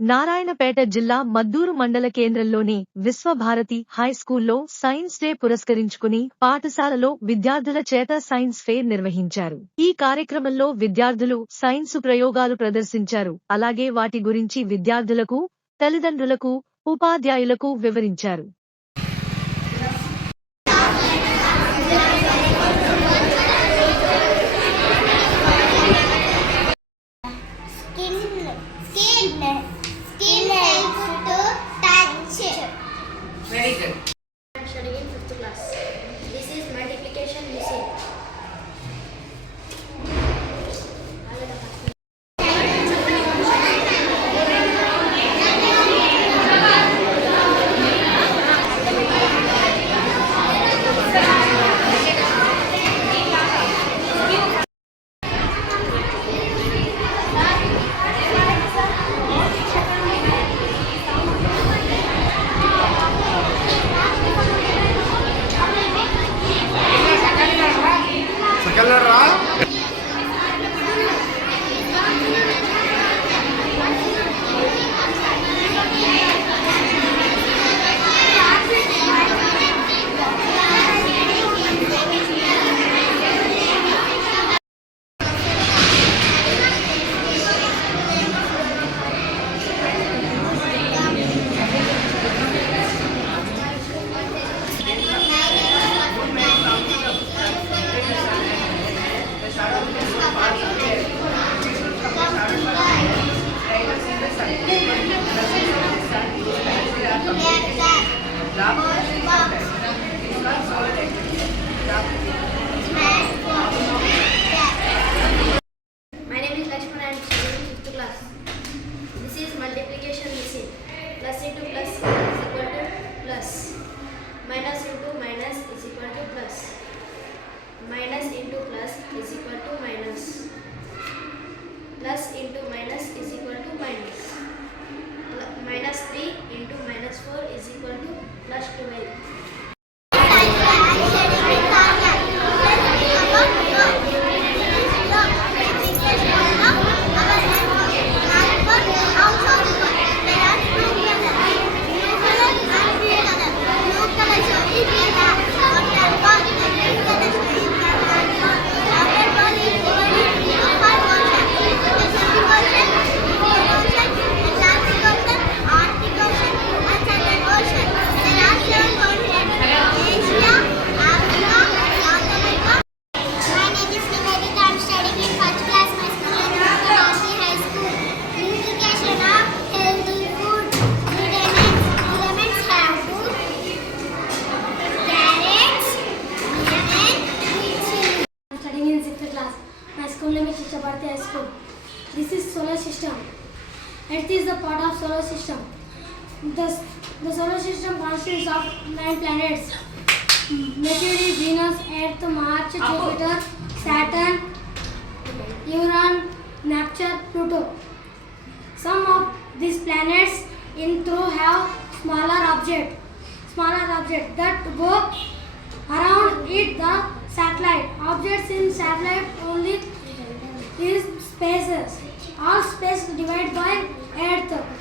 నారాయణపేట జిల్లా మద్దూరు మండల కేంద్రంలోని విశ్వభారతి హై స్కూల్లో సైన్స్ డే పురస్కరించుకుని పాఠశాలలో విద్యార్థుల చేత సైన్స్ ఫేర్ నిర్వహించారు. ఈ కార్యక్రమంలో విద్యార్థులు సైన్సు ప్రయోగాలు ప్రదర్శించారు. అలాగే వాటి గురించి విద్యార్థులకు తల్లిదండ్రులకు ఉపాధ్యాయులకు వివరించారు. Skin skin. Skin helps to touch Very good. My High School. This is solar system. Earth is the part of solar system. The, the solar system consists of nine planets. Mercury, Venus, Earth, Mars, Jupiter, Saturn, Uranus, Neptune, Pluto. Some of these planets in through have smaller object, smaller object that go around it the satellite. Objects in satellite only spaces. All space divided by Earth.